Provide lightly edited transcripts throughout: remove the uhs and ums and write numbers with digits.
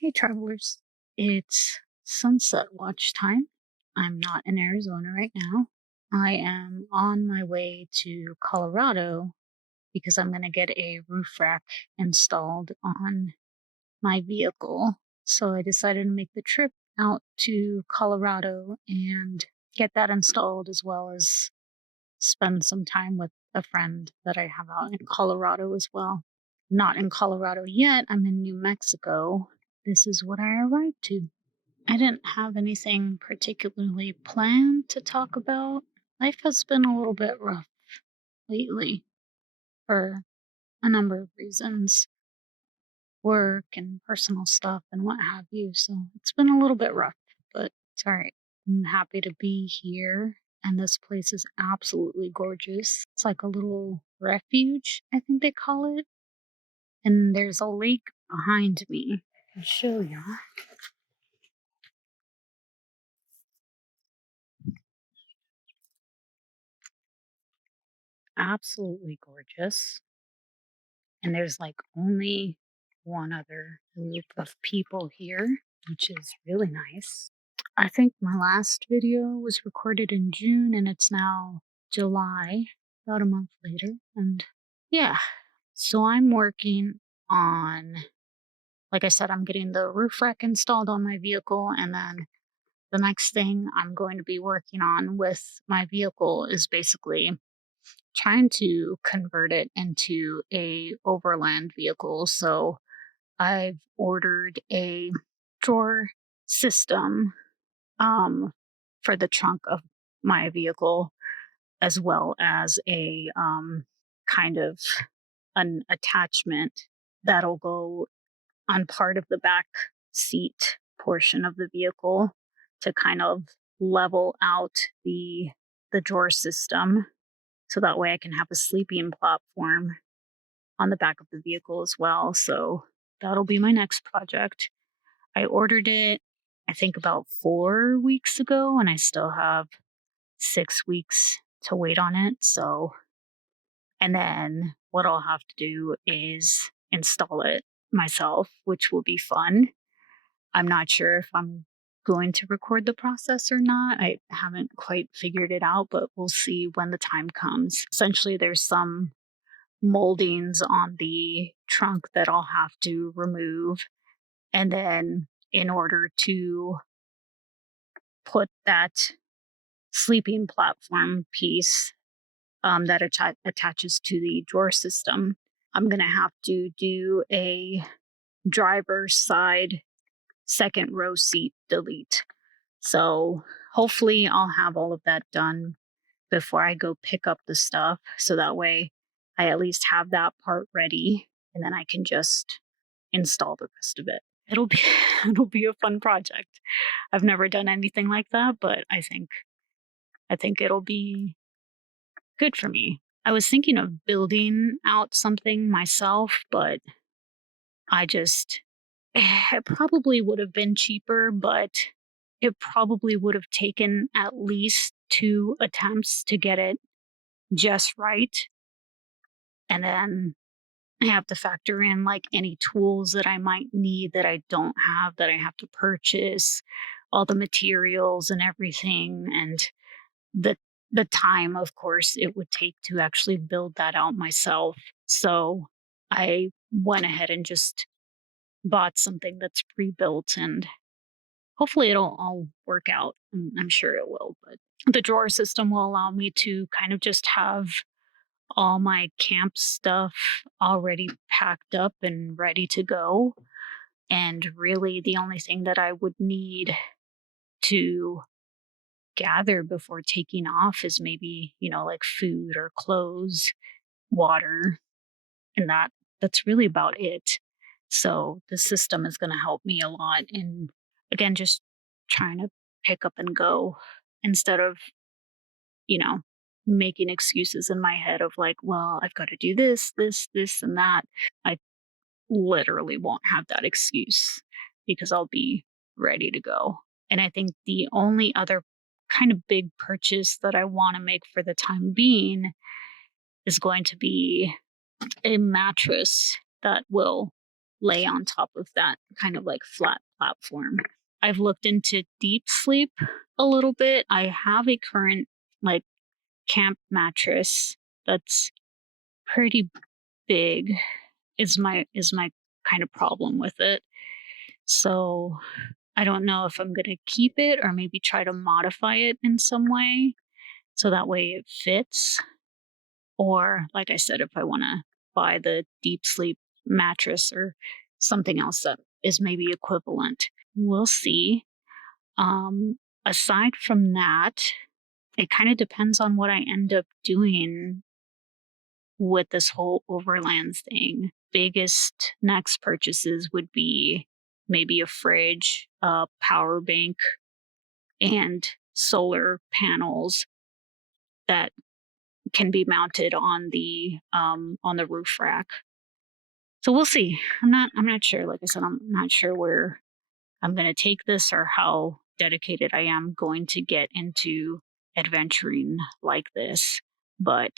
Hey, travelers. It's sunset watch time. I'm not in Arizona right now. I am on my way to Colorado because I'm going to get a roof rack installed on my vehicle. So I decided to make the trip out to Colorado and get that installed, as well as spend some time with a friend that I have out in Colorado as well. Not in Colorado yet. I'm in New Mexico. This is what I arrived to. I didn't have anything particularly planned to talk about. Life has been a little bit rough lately for a number of reasons, work and personal stuff and what have you. So it's been a little bit rough, but it's all right. I'm happy to be here. And this place is absolutely gorgeous. It's like a little refuge, I think they call it. And there's a lake behind me. I'll show you. Absolutely gorgeous. And there's like only one other group of people here, which is really nice. I think my last video was recorded in June and it's now July, about a month later. And yeah, so I'm working on, like I said, I'm getting the roof rack installed on my vehicle. And then the next thing I'm going to be working on with my vehicle is basically trying to convert it into a overland vehicle. So I've ordered a drawer system um, for the trunk of my vehicle, as well as a kind of an attachment that'll go on part of the back seat portion of the vehicle to kind of level out the drawer system, so that way I can have a sleeping platform on the back of the vehicle as well. So that'll be my next project. I ordered it, I think, about 4 weeks ago, and I still have 6 weeks to wait on it. So, and then what I'll have to do is install it myself, which will be fun. I'm not sure if I'm going to record the process or not. I haven't quite figured it out, but we'll see when the time comes. Essentially, there's some moldings on the trunk that I'll have to remove. And then in order to put that sleeping platform piece that attaches to the drawer system, I'm going to have to do a driver's side second row seat delete. So hopefully I'll have all of that done before I go pick up the stuff. So that way I at least have that part ready and then I can just install the rest of it. It'll be it'll be a fun project. I've never done anything like that, but I think it'll be good for me. I was thinking of building out something myself, but I just it probably would have been cheaper, but it probably would have taken at least 2 attempts to get it just right. And then I have to factor in like any tools that I might need that I don't have, that I have to purchase, all the materials and everything, and the the time, of course, it would take to actually build that out myself. So I went ahead and just bought something that's pre-built, and hopefully it'll all work out. I'm sure it will, but the drawer system will allow me to kind of just have all my camp stuff already packed up and ready to go. And really, the only thing that I would need to gather before taking off is maybe, like food or clothes, water, and that's really about it. So the system is going to help me a lot in, again, just trying to pick up and go instead of, you know, making excuses in my head of like, well, I've got to do this, and that. I literally won't have that excuse because I'll be ready to go. And I think the only other kind of big purchase that I want to make for the time being is going to be a mattress that will lay on top of that kind of like flat platform. I've looked into deep sleep a little bit. I have a current like camp mattress that's pretty big is my kind of problem with it. So I don't know if I'm gonna keep it or maybe try to modify it in some way so that way it fits. Or like I said, if I wanna buy the deep sleep mattress or something else that is maybe equivalent. We'll see. Aside from that, it kind of depends on what I end up doing with this whole overland thing. Biggest next purchases would be maybe a fridge, a power bank, and solar panels that can be mounted on the roof rack. So we'll see. I'm not sure. Like I said, I'm not sure where I'm going to take this or how dedicated I am going to get into adventuring like this. But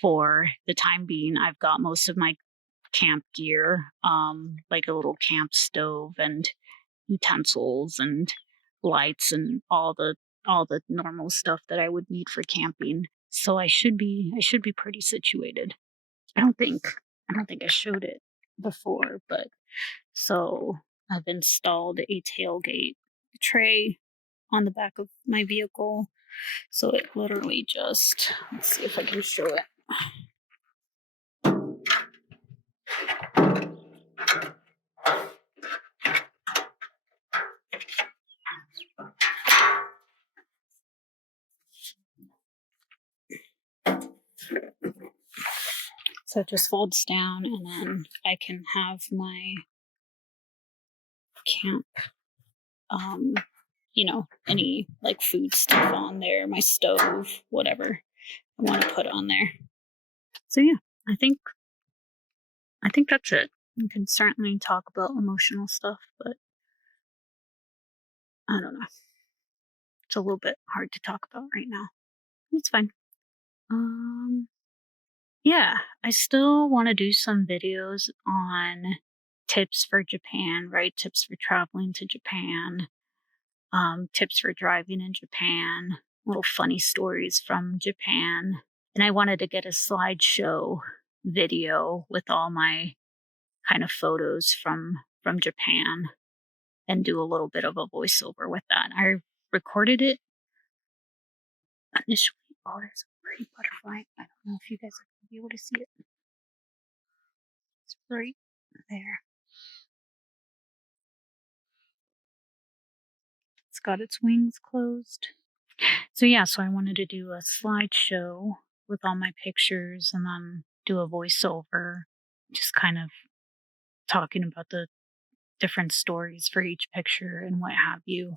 for the time being, I've got most of my camp gear, like a little camp stove and utensils and lights and all the normal stuff that I would need for camping. So I should be pretty situated. I don't think I don't think I showed it before, but so I've installed a tailgate tray on the back of my vehicle. So it literally just, let's see if I can show it. So it just folds down and then I can have my camp, um, any like food stuff on there, my stove, whatever I want to put on there. So yeah, I think that's it. We can certainly talk about emotional stuff, but I don't know. It's a little bit hard to talk about right now. It's fine. Um, yeah, I still want to do some videos on tips for Japan, right? Tips for traveling to Japan, tips for driving in Japan, little funny stories from Japan. And I wanted to get a slideshow video with all my kind of photos from Japan and do a little bit of a voiceover with that. I recorded it initially. Oh, there's a pretty butterfly. I don't know if you guys are going to be able to see it. It's right there. It's got its wings closed. So yeah, so I wanted to do a slideshow with all my pictures and then do a voiceover, just kind of talking about the different stories for each picture and what have you.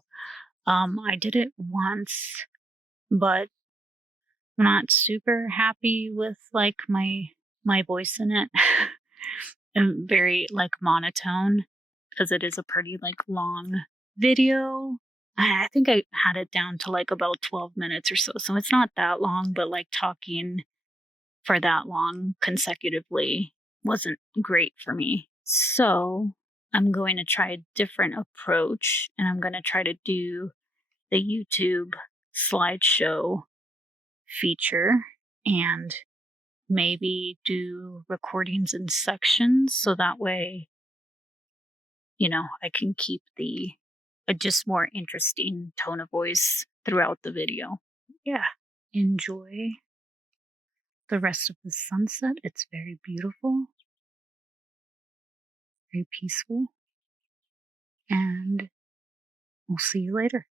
I did it once, but I'm not super happy with like my voice in it. And very like monotone because it is a pretty like long video. I think I had it down to like about 12 minutes or so. So it's not that long, but like talking for that long consecutively wasn't great for me. So I'm going to try a different approach and I'm going to try to do the YouTube slideshow feature and maybe do recordings in sections so that way, I can keep a just more interesting tone of voice throughout the video. Yeah. Enjoy the rest of the sunset. It's very beautiful, very peaceful, and we'll see you later.